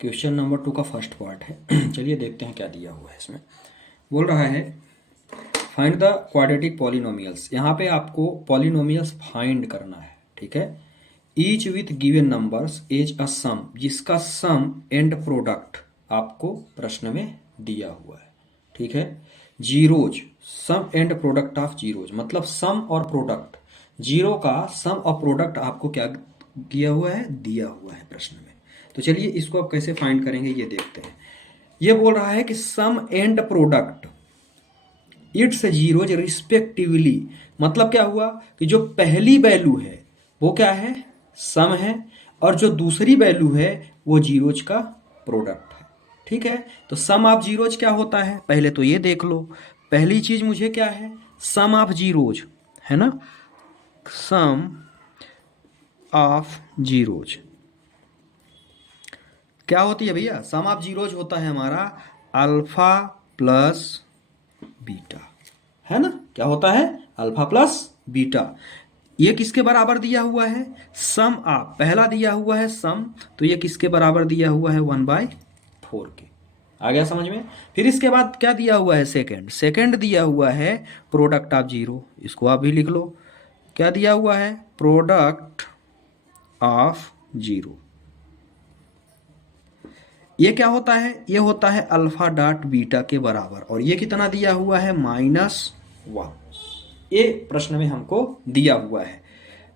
Question number 2 का first part है। चलिए देखते हैं क्या दिया हुआ है इसमें। बोल रहा है फाइंड द क्वाड्रेटिक पॉलिनोमियल्स। यहाँ पे आपको पॉलिनोमियल्स फाइंड करना है, ठीक है। Each with given numbers is a sum, जिसका सम एंड प्रोडक्ट आपको प्रश्न में दिया हुआ है, ठीक है। Zeros, sum and product of zeros, मतलब सम और प्रोडक्ट, जीरो का सम और प्रोडक्ट आपको क्या किया हुआ है, दिया हुआ है प्रश्न में। तो चलिए इसको आप कैसे फाइंड करेंगे ये देखते हैं। ये बोल रहा है कि sum and product its zeros respectively, मतलब क्या हुआ कि जो पहली वैल्यू है वो क्या है, सम है, और जो दूसरी वैल्यू है वो जीरोज का प्रोडक्ट है, ठीक है। तो सम ऑफ जीरोज क्या होता है, पहले तो ये देख लो। पहली चीज मुझे क्या है, सम ऑफ जीरोज है ना, सम ऑफ जीरोज क्या होती है भैया, सम ऑफ जीरोज होता है हमारा अल्फा प्लस बीटा, है ना। क्या होता है, अल्फा प्लस बीटा। ये किसके बराबर दिया हुआ है, सम ऑफ, पहला दिया हुआ है सम, तो ये किसके बराबर दिया हुआ है, 1/4 के। आ गया समझ में। फिर इसके बाद क्या दिया हुआ है, सेकंड, सेकंड दिया हुआ है प्रोडक्ट ऑफ जीरो, इसको आप भी लिख लो। क्या दिया हुआ है, प्रोडक्ट ऑफ जीरो। ये क्या होता है, ये होता है अल्फा डॉट बीटा के बराबर, और ये कितना दिया हुआ है, -1। ये प्रश्न में हमको दिया हुआ है।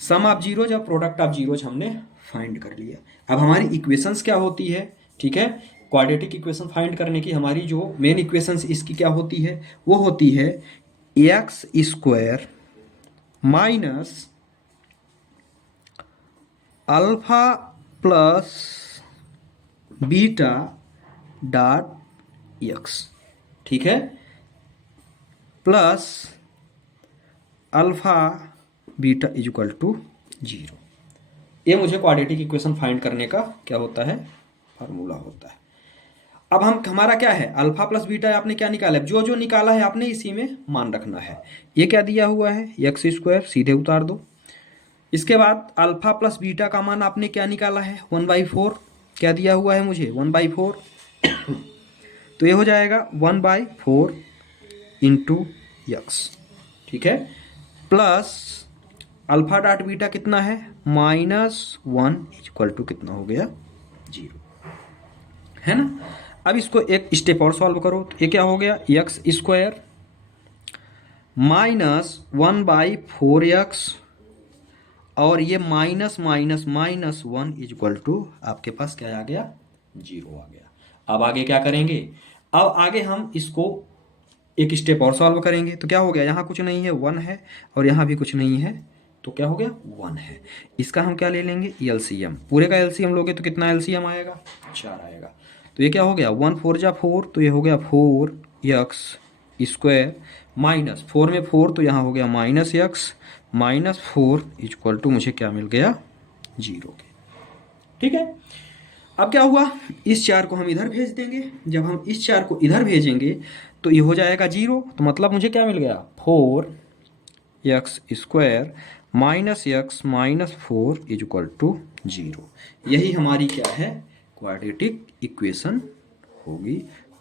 सम ऑफ जीरोज और प्रोडक्ट ऑफ जीरोज हमने फाइंड कर लिया। अब हमारी इक्वेशंस क्या होती है, ठीक है। क्वाड्रेटिक इक्वेशन फाइंड करने की हमारी जो मेन इक्वेशंस इसकी क्या होती है, वो होती है x square minus alpha plus beta dot x, ठीक है, plus alpha beta is equal to 0। ये मुझे क्वाड्रेटिक इक्वेशन फाइंड करने का क्या होता है, फार्मूला होता है। अब हम हमारा क्या है, अल्फा प्लस बीटा आपने क्या निकाला है, जो जो निकाला है आपने इसी में मान रखना है। ये क्या दिया हुआ है, एक्स स्क्वायर, सीधे उतार दो। इसके बाद अल्फा प्लस बीटा का मान आपने क्या निकाला है, 1/4। क्या दिया हुआ है मुझे, 1/4। तो ये हो जाएगा 1/4 इंटू एक्स, ठीक है, प्लस अल्फा डॉट बीटा कितना है, -1 इक्वल टू कितना हो गया, 0, है ना। अब इसको एक स्टेप और सॉल्व करो, तो ये क्या हो गया, एक्स स्क्वायर -1/4x, और ये माइनस माइनस -1 इक्वल टू आपके पास क्या आ गया, 0 आ गया। अब आगे क्या करेंगे, अब आगे हम इसको एक स्टेप और सॉल्व करेंगे। तो क्या हो गया, यहाँ कुछ नहीं है, 1 है, और यहाँ भी कुछ नहीं है, तो क्या हो गया, 1 है। इसका हम क्या ले लेंगे, एलसीएम। पूरे का एलसीएम लोगे तो कितना एलसीएम आएगा, 4 आएगा। तो ये क्या हो गया, 1 4 जा 4, तो ये हो गया 4x स्क्वायर, माइनस 4 में 4, तो यहाँ हो गया -x, -4 इक्वल टू मुझे क्या मिल गया, 0 के, ठीक है। अब क्या हुआ, इस 4 को हम इधर भेज देंगे। जब हम इस 4 को इधर भेजेंगे तो ये हो जाएगा 0, तो मतलब मुझे क्या मिल गया, 4x square -x -4 is equal to 0। यही हमारी क्या है, क्वाड्रेटिक इक्वेशन होगी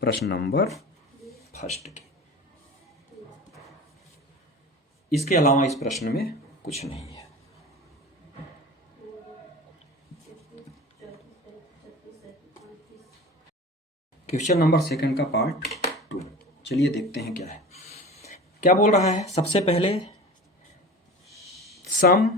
प्रश्न नंबर फर्स्ट की। इसके अलावा इस प्रश्न में कुछ नहीं है। क्वेश्चन नंबर सेकंड का पार्ट 2, चलिए देखते हैं क्या है। क्या बोल रहा है, सबसे पहले सम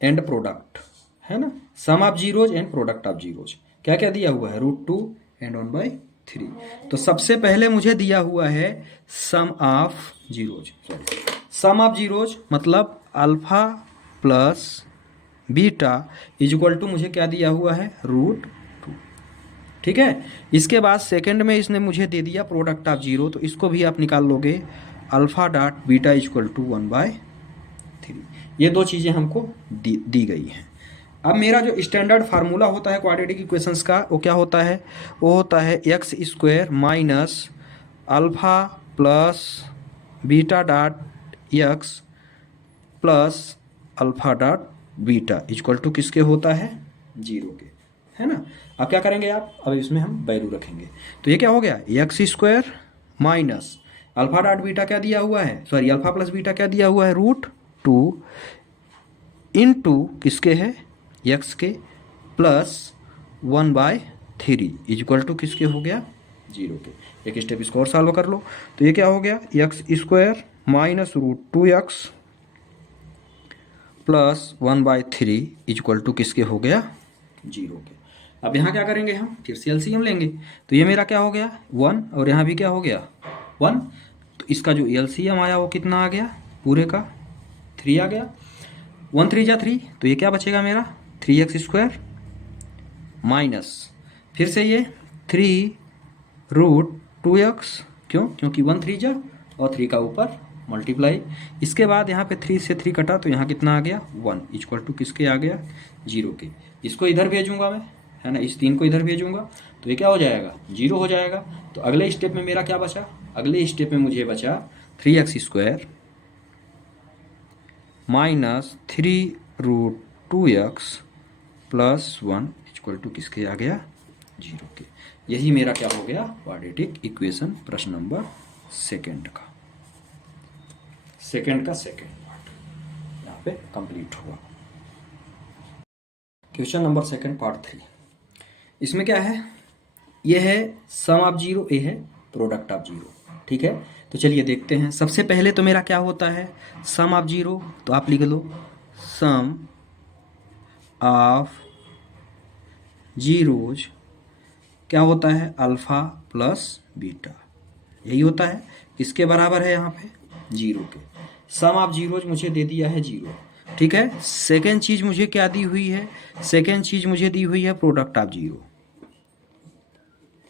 एंड प्रोडक्ट, है ना, sum of zeros and product of zeros. क्या क्या दिया हुआ है, √2 एंड 1/3। तो सबसे पहले मुझे दिया हुआ है sum of zeros, sum of zeros मतलब alpha plus beta is equal to मुझे क्या दिया हुआ है, √2, ठीक है। इसके बाद सेकंड में इसने मुझे दे दिया प्रोडक्ट ऑफ जीरो, तो इसको भी आप निकाल लोगे, alpha dot beta is equal to 1/3। ये दो चीज़ें हमको दी गई हैं। अब मेरा जो स्टैंडर्ड फार्मूला होता है क्वाड्रेटिक इक्वेशंस का, वो क्या होता है, वो होता है x square minus alpha plus beta dot x plus alpha dot beta equal to किसके होता है, 0 के, है ना। अब क्या करेंगे आप, अब इसमें हम वैल्यू रखेंगे। तो ये क्या हो गया, x square minus alpha dot beta क्या दिया हुआ है, सॉरी अल्फा प्लस बीटा क्या दिया हुआ है, √2 इंटू किसके है, एक्स के, प्लस 1/3 इक्वल टू किसके हो गया, 0 के। एक स्टेप इसको और सॉल्व कर लो। तो ये क्या हो गया, x square minus √2x plus 1/3 equal to किसके हो गया, 0 के। अब यहाँ क्या करेंगे हम, फिर से एलसीएम लेंगे। तो ये मेरा क्या हो गया 1, और यहाँ भी क्या हो गया 1। तो इसका जो एलसीएम आया वो कितना आ गया, पूरे का 3 आ गया। 1 3 जा 3, तो ये क्या बचेगा मेरा 3x स्क्वायर माइनस फिर से ये 3√2x, क्यों, क्योंकि 1 3 जा और 3 का ऊपर मल्टीप्लाई। इसके बाद यहाँ पे 3 से 3 कटा, तो यहाँ कितना आ गया 1 इक्वल टू किसके आ गया, 0 के। इसको इधर भेजूंगा मैं, है ना, इस 3 को इधर भेजूंगा, तो ये क्या हो जाएगा 0 हो जाएगा। तो अगले स्टेप में मेरा क्या बचा, अगले स्टेप में मुझे बचा 3x स्क्वायर माइनस 3√2x प्लस 1 इक्वल टू किसके आ गया, 0 के। यही मेरा क्या हो गया, क्वाड्रेटिक इक्वेशन प्रश्न नंबर सेकंड का सेकंड पार्ट यहाँ पे कंप्लीट हुआ। क्वेश्चन नंबर सेकंड पार्ट 3, इसमें क्या है, ये है सम ऑफ 0, ये है प्रोडक्ट ऑफ 0, ठीक है। तो चलिए देखते हैं। सबसे पहले तो मेरा क्या होता है सम ऑफ 0, तो आप लिख लो सम ऑफ जीरोज क्या होता है, अल्फा प्लस बीटा, यही होता है। किसके बराबर है यहाँ पे, 0 के। सम ऑफ जीरोज मुझे दे दिया है 0, ठीक है। सेकेंड चीज मुझे क्या दी हुई है, सेकेंड चीज मुझे दी हुई है product of 0,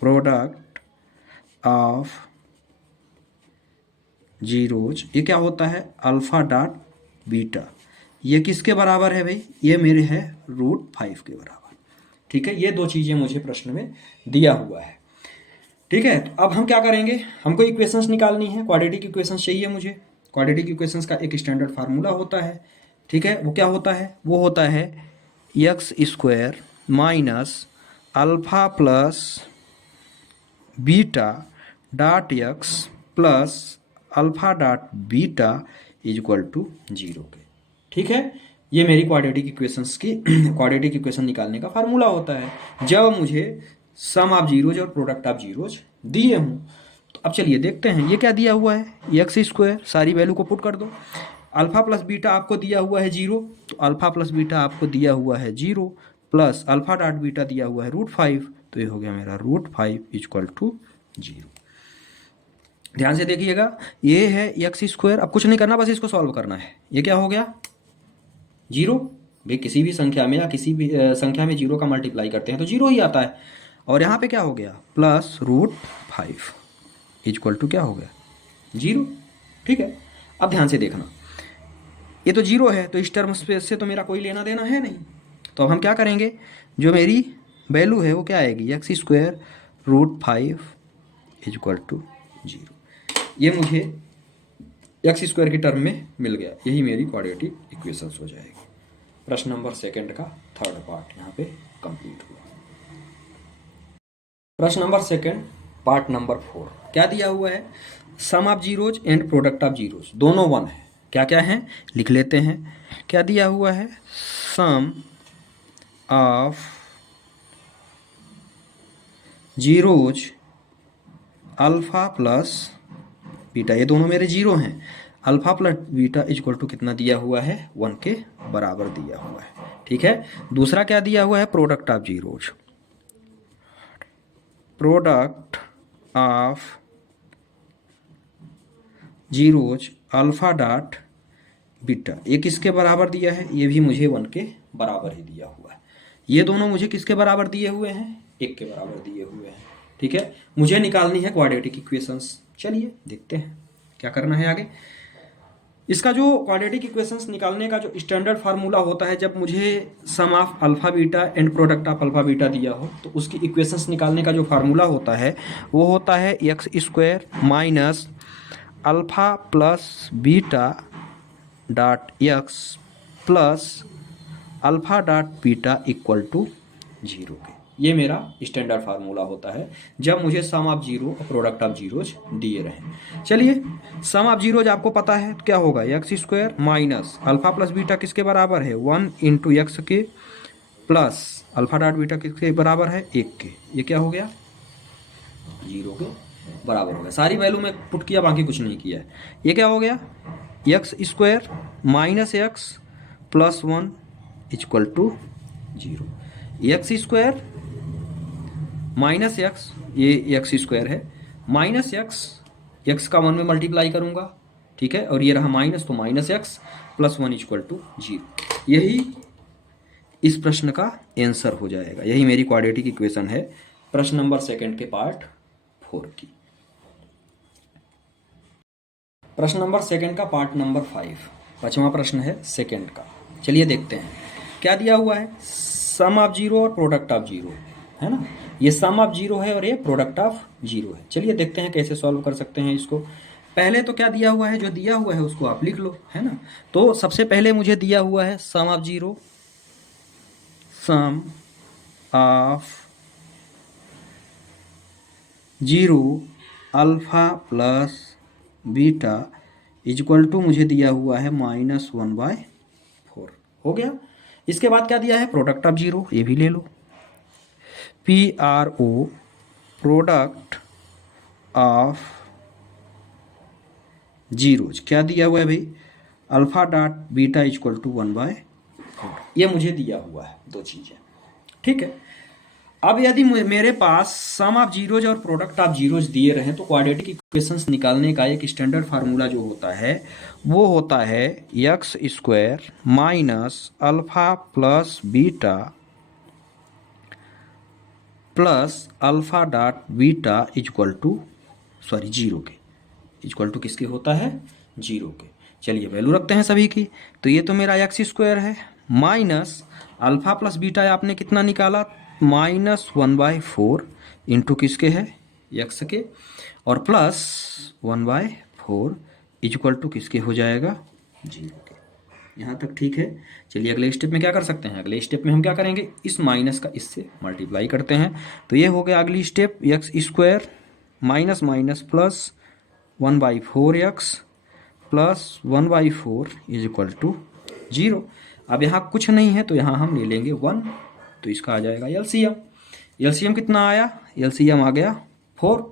product of zeros, ये क्या होता है अल्फा डॉट बीटा। ये किसके बराबर है भाई, ये मेरे है √5 के बराबर, ठीक है। ये दो चीजें मुझे प्रश्न में दिया हुआ है, ठीक है। तो अब हम क्या करेंगे, हमको इक्वेशंस निकालनी है, क्वाड्रेटिक इक्वेशंस चाहिए मुझे। क्वाड्रेटिक इक्वेशंस का एक स्टैंडर्ड फार्मूला होता है, ठीक है। वो क्या होता है, वो होता है x square minus alpha plus beta dot x plus alpha dot beta equal to 0 के, ठीक है। ये मेरी क्वाड्रेटिक इक्वेशंस की क्वाड्रेटिक इक्वेशन निकालने का फार्मूला होता है जब मुझे सम ऑफ जीरोज और प्रोडक्ट ऑफ जीरोज दिए हों। तो अब चलिए देखते हैं, ये क्या दिया हुआ है, एक्स स्क्वायर, सारी वैल्यू को पुट कर दो। अल्फा प्लस बीटा आपको दिया हुआ है 0, तो अल्फा प्लस बीटा आपको दिया हुआ है 0 प्लस अल्फा डॉट बीटा दिया हुआ है √5, तो ये हो गया मेरा √5 इक्वल टू 0। ध्यान से देखिएगा, ये है एक्स स्क्वायर, अब कुछ नहीं करना, बस इसको सॉल्व करना है। ये क्या हो गया 0, भाई किसी भी संख्या में या किसी भी संख्या में 0 का मल्टीप्लाई करते हैं तो 0 ही आता है। और यहाँ पे क्या हो गया प्लस √5 इक्वल टू क्या हो गया 0, ठीक है। अब ध्यान से देखना, ये तो 0 है, तो इस टर्म स्पेस से तो मेरा कोई लेना देना है नहीं। तो अब हम क्या करेंगे, जो मेरी वैल्यू है वो क्या आएगी, एक्स स्क्वायर √5 इक्वल टू 0। ये मुझे एक्स स्क्वायर की टर्म में मिल गया, यही मेरी क्वाड्रेटिक इक्वेशंस हो जाएगी। प्रश्न नंबर सेकंड का थर्ड पार्ट यहाँ पे कंप्लीट हुआ। प्रश्न नंबर सेकंड पार्ट नंबर 4 क्या दिया हुआ है, sum of zeros and product of zeros दोनों 1 है। क्या क्या है लिख लेते हैं, क्या दिया हुआ है, sum of zeros alpha plus beta, ये दोनों मेरे 0 हैं। Alpha plus beta equal to कितना दिया हुआ है, 1 के बराबर दिया हुआ है, ठीक है। दूसरा क्या दिया हुआ है, product of zeros, product of zeros alpha dot beta, ये किसके बराबर दिया है, ये भी मुझे 1 के बराबर ही दिया हुआ है। ये दोनों मुझे किसके बराबर दिए हुए हैं, 1 के बराबर दिए हुए हैं, ठीक है। मुझे निकालनी है क्वाड्रेटिक इक्वेशंस। चलिए देखते हैं क्या करना है आगे। इसका जो क्वाड्रेटिक इक्वेशंस निकालने का जो स्टैंडर्ड फार्मूला होता है, जब मुझे sum of alpha beta and product of alpha beta दिया हो, तो उसकी इक्वेशंस निकालने का जो फार्मूला होता है वो होता है x square minus alpha plus beta dot x plus alpha dot beta equal to 0 के। ये मेरा स्टैंडर्ड फार्मूला होता है जब मुझे सम ऑफ जीरो और प्रोडक्ट ऑफ जीरोज दिए रहें। चलिए, सम ऑफ जीरोज आपको पता है तो क्या होगा, x square minus alpha plus beta किसके बराबर है, 1 इंटू एक्स के प्लस अल्फा डॉट बीटा किसके बराबर है, 1 के। ये क्या हो गया, 0 के बराबर हो गया। सारी वैल्यू में पुट किया, बाकी कुछ नहीं किया है। ये क्या हो गया, x square minus x plus 1 equal to 0। X square minus x, ये एक्स स्क्वायर है, माइनस एक्स, एक्स का 1 में मल्टीप्लाई करूंगा, ठीक है, और ये रहा माइनस, तो minus x plus 1 equal to 0। यही इस प्रश्न का आंसर हो जाएगा। यही मेरी क्वाड्रेटिक इक्वेशन है प्रश्न नंबर 2 के पार्ट 4 की। प्रश्न नंबर 2 का पार्ट नंबर 5, 5वां प्रश्न है 2 का। चलिए देखते हैं क्या दिया हुआ है, सम ऑफ जीरो और प्रोडक्ट ऑफ जीरो, है ना। ये सम ऑफ जीरो है और ये प्रोडक्ट ऑफ जीरो है। चलिए देखते हैं कैसे सॉल्व कर सकते हैं इसको। पहले तो क्या दिया हुआ है, जो दिया हुआ है उसको आप लिख लो, है ना। तो सबसे पहले मुझे दिया हुआ है sum of zero, sum of zero alpha plus beta equal to मुझे दिया हुआ है -1/4। हो गया। इसके बाद क्या दिया है, प्रोडक्ट ऑफ जीरो, ये भी ले लो, PRO प्रोडक्ट ऑफ जीरोज क्या दिया हुआ है भाई, alpha dot beta equal to 1/4। ये मुझे दिया हुआ है दो चीजें, ठीक है। अब यदि मेरे पास सम ऑफ जीरोज और प्रोडक्ट ऑफ जीरोज दिए रहे तो क्वाड्रेटिक इक्वेशंस निकालने का एक स्टैंडर्ड फार्मूला जो होता है वो होता है x square minus alpha plus beta plus alpha dot beta equal to zero के, इक्वल टू किसके होता है, जीरो के। चलिए वैल्यू रखते हैं सभी की। तो ये तो मेरा एक्स स्क्वायर है माइनस अल्फा प्लस बीटा आपने कितना निकाला, -1/4 इंटू किसके है, एक्स के, और प्लस 1/4 इक्वल टू किसके हो जाएगा, जीरो के। यहाँ तक ठीक है। चलिए अगले स्टेप में क्या कर सकते हैं, अगले स्टेप में हम क्या करेंगे, इस माइनस का इससे मल्टीप्लाई करते हैं। तो ये हो गया अगली step, x square minus minus plus 1/4x plus 1/4 is equal to 0। अब यहाँ कुछ नहीं है तो यहाँ हम ले लेंगे 1, तो इसका आ जाएगा एलसीएम। एलसीएम कितना आया, एलसीएम आ गया 4,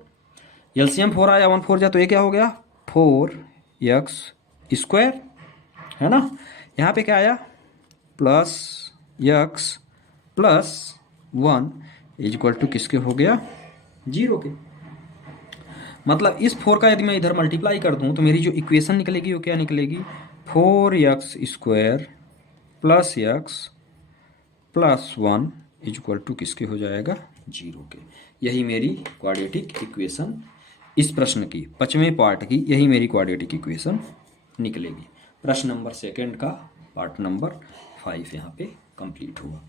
एलसीएम 4 आया, 1 4 जा, तो ये क्या हो गया 4x स्क्वायर, है ना। यहाँ पे क्या आया, plus x plus 1 is equal to किसके हो गया, 0 के। मतलब इस 4 का यदि मैं इधर मल्टीप्लाई कर दूं तो मेरी जो इक्वेशन निकलेगी वो क्या निकलेगी, 4x square plus x plus 1 equal to किसके हो जाएगा, 0 के। यही मेरी क्वाड्रेटिक इक्वेशन इस प्रश्न की 5वें पार्ट की, यही मेरी क्वाड्रेटिक इक्वेशन निकलेगी। प्रश्न नंबर 2 का पार्ट नंबर 5 यहाँ पे कंप्लीट हुआ।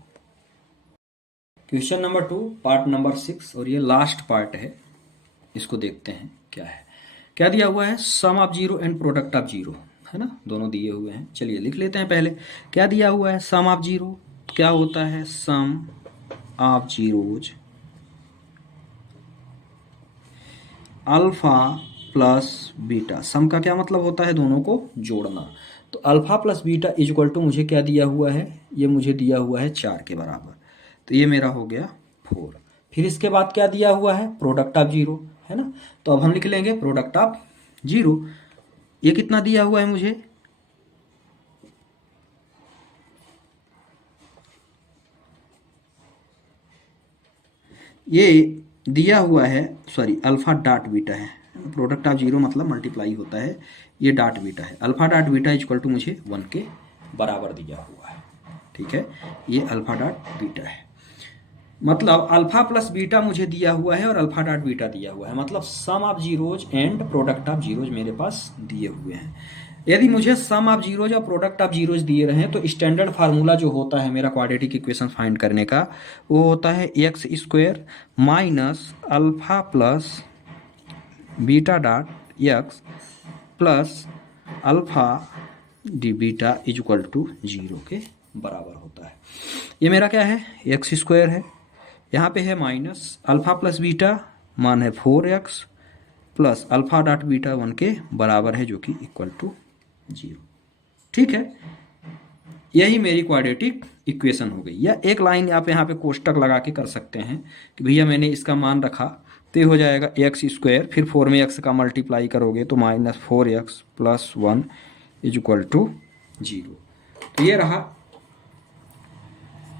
क्वेश्चन नंबर 2 पार्ट नंबर 6, और ये लास्ट पार्ट है, इसको देखते हैं क्या है। क्या दिया हुआ है, sum of zero and product of zero, है ना, दोनों दिए हुए हैं। चलिए लिख लेते हैं पहले। क्या दिया हुआ है, सम ऑफ जीरो, क्या होता है, sum of zeros alpha plus beta. Sum का क्या मतलब होता है, दोनों को जोड़ना। तो alpha plus beta equal to मुझे क्या दिया हुआ है, ये मुझे दिया हुआ है 4 के बराबर, तो ये मेरा हो गया 4। फिर इसके बाद क्या दिया हुआ है, प्रोडक्ट ऑफ जीरो, है ना। तो अब हम लिख लेंगे प्रोडक्ट ऑफ जीरो। ये कितना दिया हुआ है मुझे, ये दिया हुआ है, सॉरी अल्फा डॉट बीटा है, प्रोडक्ट ऑफ जीरो मतलब मल्टीप्लाई होता है, ये डॉट बीटा है, alpha dot beta equal to मुझे 1 के बराबर दिया हुआ है, ठीक है। ये अल्फा डॉट बीटा है, मतलब अल्फा प्लस बीटा मुझे दिया हुआ है और अल्फा डॉट बीटा दिया हुआ है, मतलब sum of zeros and product of zeros मेरे पास दिए हुए हैं। यदि मुझे सम ऑफ जीरोज और प्रोडक्ट ऑफ जीरोज दिए रहे तो स्टैंडर्ड फार्मूला जो होता है मेरा क्वाड्रेटिक इक्वेशन फाइंड करने का, वो होता है x square minus alpha plus beta dot x plus alpha D beta equal to 0 के बराबर होता है। ये मेरा क्या है, एक्स स्क्वायर है, यहाँ पे है माइनस अल्फ़ा प्लस बीटा मान है 4x plus alpha dot beta 1 के बराबर है जो कि इक्वल टू 0। ठीक है, यही मेरी क्वाड्रेटिक इक्वेशन हो गई। या एक लाइन आप यहाँ पे कोष्टक लगा के कर सकते हैं कि भैया मैंने इसका मान रखा तो ये हो जाएगा एक्स स्क्वायर, फिर 4 में x का मल्टीप्लाई करोगे तो minus 4x plus 1 is equal to 0। तो ये रहा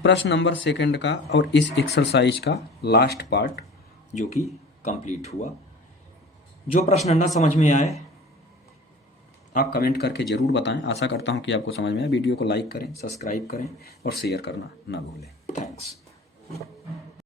प्रश्न नंबर 2 का और इस एक्सरसाइज का लास्ट पार्ट जो कि कंप्लीट हुआ। जो प्रश्न न समझ में आए आप कमेंट करके ज़रूर बताएं। आशा करता हूं कि आपको समझ में आए। वीडियो को लाइक करें, सब्सक्राइब करें और शेयर करना ना भूलें। थैंक्स।